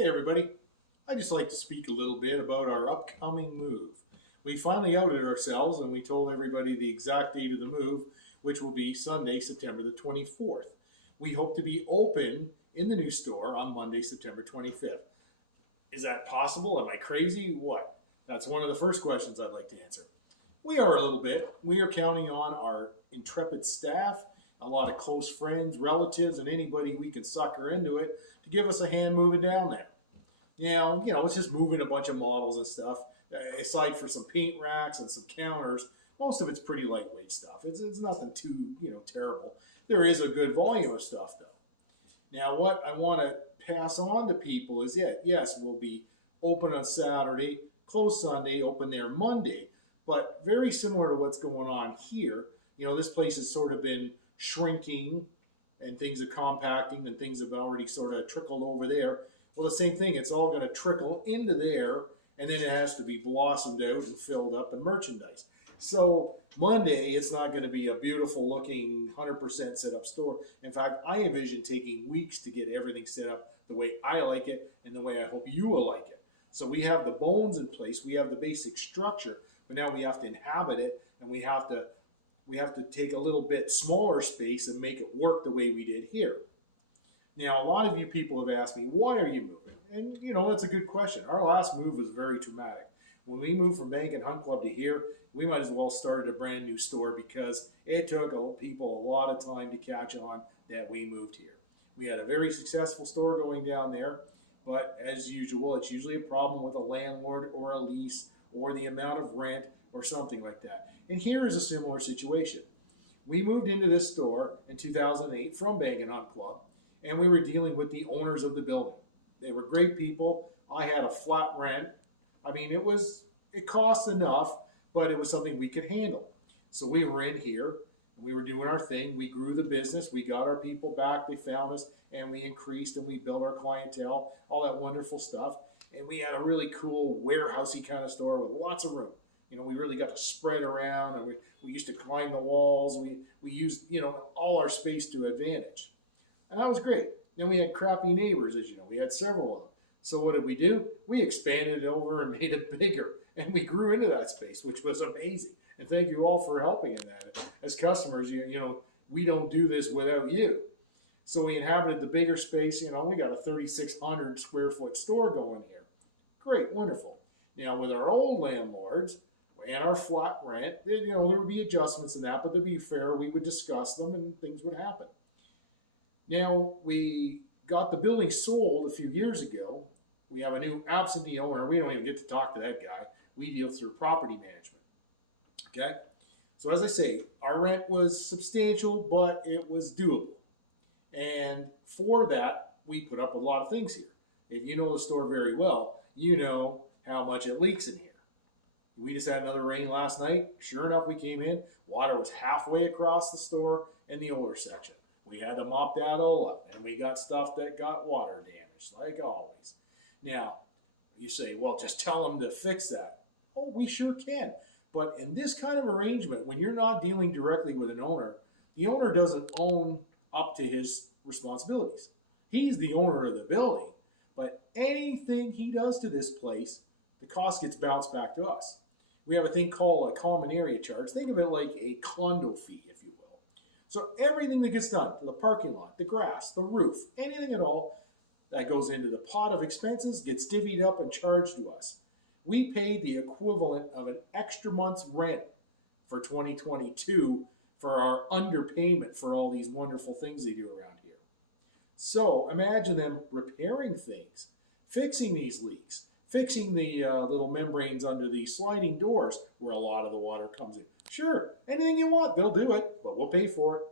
Hey everybody, I'd just like to speak a little bit about our upcoming move. We finally outed ourselves and we told everybody the exact date of the move, which will be Sunday, September the 24th. We hope to be open in the new store on Monday, September 25th. Is that possible? Am I crazy? What? That's one of the first questions I'd like to answer. We are a little bit. We are counting on our intrepid staff, a lot of close friends, relatives, and anybody we can sucker into it to give us a hand moving down there. Now, it's just moving a bunch of models and stuff. Aside for some paint racks and some counters, most of it's pretty lightweight stuff. It's nothing too, terrible. There is a good volume of stuff, though. Now, what I want to pass on to people is, yes, we'll be open on Saturday, closed Sunday, open there Monday, but very similar to what's going on here. This place has sort of been shrinking and things are compacting and things have already sort of trickled over there. Well, the same thing, it's all going to trickle into there and then it has to be blossomed out and filled up and merchandise. So Monday, it's not going to be a beautiful looking 100% set up store. In fact, I envision taking weeks to get everything set up the way I like it and the way I hope you will like it. So we have the bones in place, we have the basic structure, but now we have to inhabit it and we have to take a little bit smaller space and make it work the way we did here. Now, a lot of you people have asked me, why are you moving? And, that's a good question. Our last move was very traumatic. When we moved from Bank and Hunt Club to here, we might as well started a brand new store because it took people a lot of time to catch on that we moved here. We had a very successful store going down there, but as usual, it's usually a problem with a landlord or a lease or the amount of rent or something like that. And here is a similar situation. We moved into this store in 2008 from Bank and Hunt Club, and we were dealing with the owners of the building. They were great people. I had a flat rent. I mean, it cost enough, but it was something we could handle. So we were in here, and we were doing our thing. We grew the business. We got our people back. They found us, and we increased, and we built our clientele, all that wonderful stuff. And we had a really cool warehousey kind of store with lots of room. We really got to spread around, and we used to climb the walls. We used, all our space to advantage. And that was great. Then we had crappy neighbors, as you know. We had several of them. So what did we do? We expanded it over and made it bigger. And we grew into that space, which was amazing. And thank you all for helping in that. As customers, we don't do this without you. So we inhabited the bigger space. We got a 3,600 square foot store going here. Great, wonderful. Now with our old landlords and our flat rent, there would be adjustments in that, but to be fair, we would discuss them and things would happen. Now, we got the building sold a few years ago. We have a new absentee owner. We don't even get to talk to that guy. We deal through property management. Okay? So as I say, our rent was substantial, but it was doable. And for that, we put up a lot of things here. If you know the store very well, you know how much it leaks in here. We just had another rain last night. Sure enough, we came in. Water was halfway across the store in the older section. We had to mop that all up, and we got stuff that got water damaged, like always. Now, you say, well, just tell them to fix that. Oh, we sure can. But in this kind of arrangement, when you're not dealing directly with an owner, the owner doesn't own up to his responsibilities. He's the owner of the building, but anything he does to this place, the cost gets bounced back to us. We have a thing called a common area charge. Think of it like a condo fee, if you will. So everything that gets done, the parking lot, the grass, the roof, anything at all that goes into the pot of expenses gets divvied up and charged to us. We paid the equivalent of an extra month's rent for 2022 for our underpayment for all these wonderful things they do around here. So imagine them repairing things, fixing these leaks, fixing the little membranes under the sliding doors where a lot of the water comes in. Sure, anything you want, they'll do it, but we'll pay for it.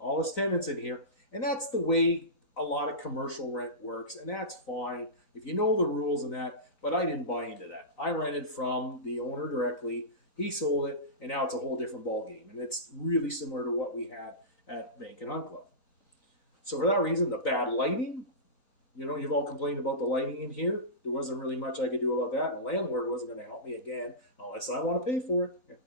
All us tenants in here. And that's the way a lot of commercial rent works, and that's fine if you know the rules and that, but I didn't buy into that. I rented from the owner directly. He sold it, and now it's a whole different ballgame, and it's really similar to what we had at Bank and Hunt Club. So for that reason, the bad lighting, you've all complained about the lighting in here. There wasn't really much I could do about that. The landlord wasn't going to help me again unless I want to pay for it.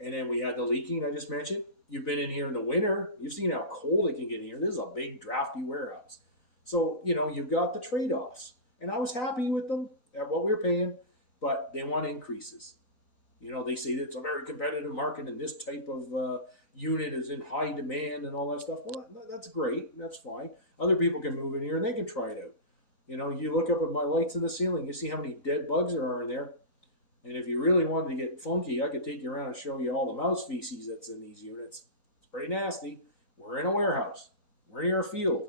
And then we had the leaking I just mentioned. You've been in here in the winter. You've seen how cold it can get in here. This is a big, drafty warehouse. So, you've got the trade-offs. And I was happy with them at what we were paying, but they want increases. They say that it's a very competitive market and this type of unit is in high demand and all that stuff. Well, that's great. That's fine. Other people can move in here and they can try it out. You look up at my lights in the ceiling, you see how many dead bugs there are in there. And if you really wanted to get funky, I could take you around and show you all the mouse feces that's in these units. It's pretty nasty. We're in a warehouse. We're near a field.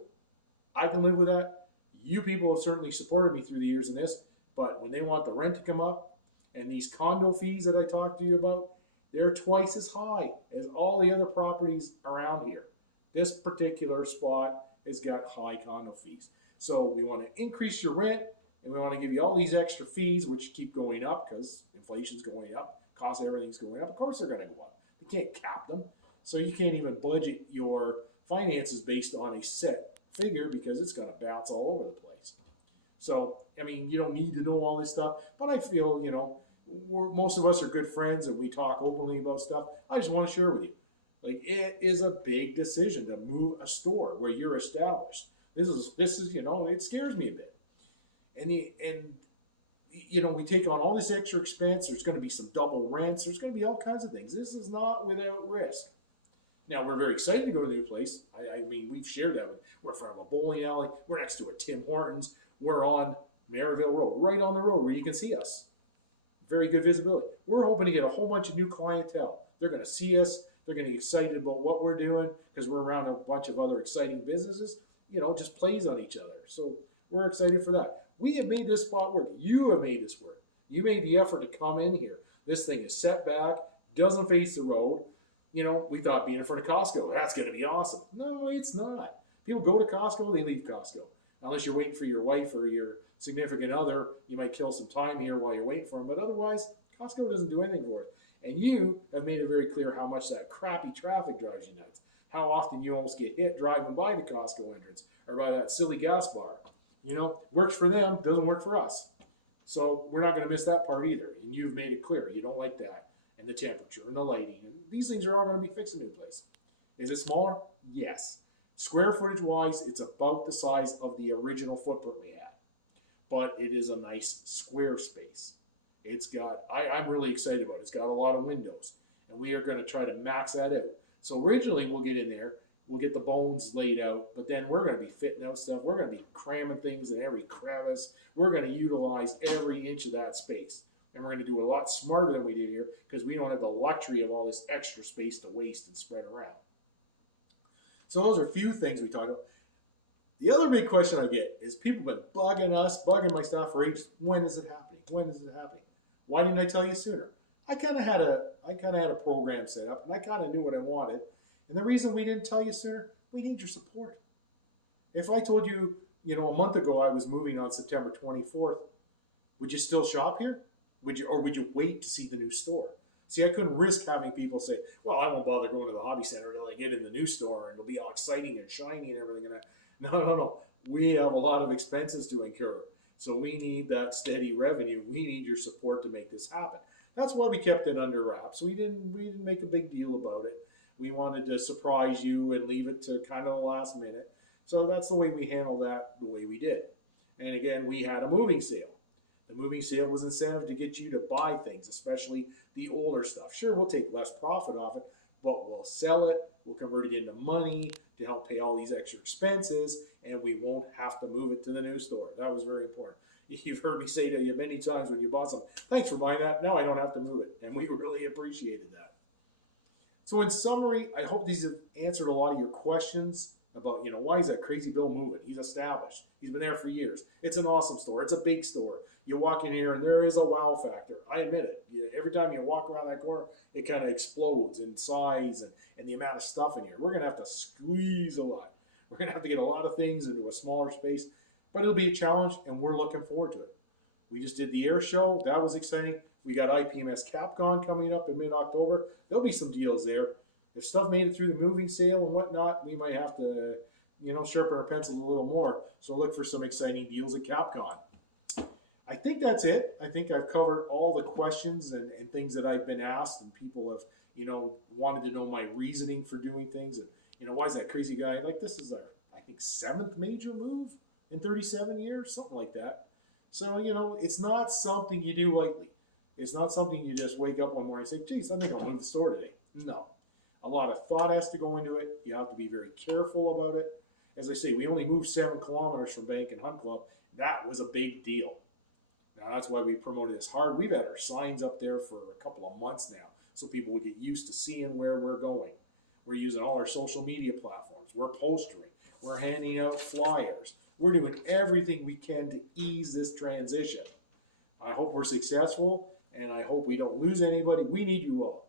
I can live with that. You people have certainly supported me through the years in this, but when they want the rent to come up and these condo fees that I talked to you about, they're twice as high as all the other properties around here. This particular spot has got high condo fees. So we want to increase your rent and we want to give you all these extra fees, which keep going up because inflation's going up, cost of everything's going up. Of course they're going to go up. They can't cap them. So you can't even budget your finances based on a set figure because it's going to bounce all over the place. So, you don't need to know all this stuff, but I feel, most of us are good friends and we talk openly about stuff. I just want to share with you. It is a big decision to move a store where you're established. This is it scares me a bit. And we take on all this extra expense. There's going to be some double rents. There's going to be all kinds of things. This is not without risk. Now, we're very excited to go to the new place. We've shared that. We're in front of a bowling alley. We're next to a Tim Hortons. We're on Maryville Road, right on the road where you can see us. Very good visibility. We're hoping to get a whole bunch of new clientele. They're going to see us. They're going to get excited about what we're doing because we're around a bunch of other exciting businesses. Just plays on each other. So we're excited for that. We have made this spot work. You have made this work. You made the effort to come in here. This thing is set back, doesn't face the road. We thought being in front of Costco, that's going to be awesome. No, it's not. People go to Costco, they leave Costco. Unless you're waiting for your wife or your significant other, you might kill some time here while you're waiting for them. But otherwise, Costco doesn't do anything for it. And you have made it very clear how much that crappy traffic drives you nuts. How often you almost get hit driving by the Costco entrance or by that silly gas bar. Works for them, doesn't work for us. So we're not going to miss that part either. And you've made it clear you don't like that. And the temperature and the lighting. And these things are all going to be fixed in a new place. Is it smaller? Yes. Square footage wise, it's about the size of the original footprint we had. But it is a nice square space. It's got, I'm really excited about it. It's got a lot of windows. And we are going to try to max that out. So originally we'll get in there. We'll get the bones laid out. But then we're going to be fitting out stuff. We're going to be cramming things in every crevice. We're going to utilize every inch of that space. And we're going to do a lot smarter than we did here because we don't have the luxury of all this extra space to waste and spread around. So those are a few things we talked about. The other big question I get is people have been bugging us, bugging my staff for ages. When is it happening? When is it happening? Why didn't I tell you sooner? I kind of had a program set up and I kind of knew what I wanted. And the reason we didn't tell you sooner, we need your support. If I told you, a month ago I was moving on September 24th, would you still shop here? Would you wait to see the new store? See, I couldn't risk having people say, well, I won't bother going to the hobby center until I get in the new store and it'll be all exciting and shiny and everything. No. We have a lot of expenses to incur. So we need that steady revenue. We need your support to make this happen. That's why we kept it under wraps. We didn't make a big deal about it. We wanted to surprise you and leave it to kind of the last minute. So that's the way we handled that, the way we did. And again, we had a moving sale. The moving sale was incentive to get you to buy things, especially the older stuff. Sure, we'll take less profit off it, but we'll sell it, we'll convert it into money to help pay all these extra expenses, and we won't have to move it to the new store. That was very important. You've heard me say to you many times when you bought something, thanks for buying that, now I don't have to move it, and we really appreciated that. So in summary, I hope these have answered a lot of your questions about, why is that crazy Bill moving? He's established. He's been there for years. It's an awesome store. It's a big store. You walk in here and there is a wow factor. I admit it. Every time you walk around that corner, it kind of explodes in size and the amount of stuff in here. We're going to have to squeeze a lot. We're going to have to get a lot of things into a smaller space, but it'll be a challenge and we're looking forward to it. We just did the air show. That was exciting. We got IPMS CapCon coming up in mid-October. There'll be some deals there. If stuff made it through the moving sale and whatnot, we might have to, sharpen our pencils a little more. So look for some exciting deals at CapCon. I think that's it. I think I've covered all the questions and things that I've been asked, and people have, wanted to know my reasoning for doing things. And, why is that crazy guy? This is our, I think, 7th major move in 37 years, something like that. So, it's not something you do lightly. It's not something you just wake up one morning and say, geez, I think I'll move the store today. No. A lot of thought has to go into it. You have to be very careful about it. As I say, we only moved 7 kilometers from Bank and Hunt Club. That was a big deal. Now, that's why we promoted this hard. We've had our signs up there for a couple of months now so people will get used to seeing where we're going. We're using all our social media platforms. We're postering. We're handing out flyers. We're doing everything we can to ease this transition. I hope we're successful, and I hope we don't lose anybody. We need you all.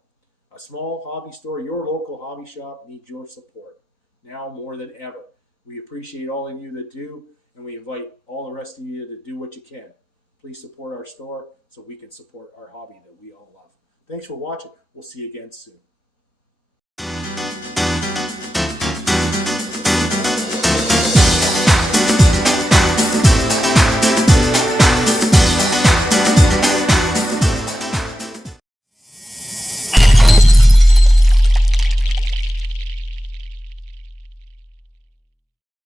A small hobby store, your local hobby shop, needs your support now more than ever. We appreciate all of you that do, and we invite all the rest of you to do what you can. Please support our store so we can support our hobby that we all love. Thanks for watching. We'll see you again soon.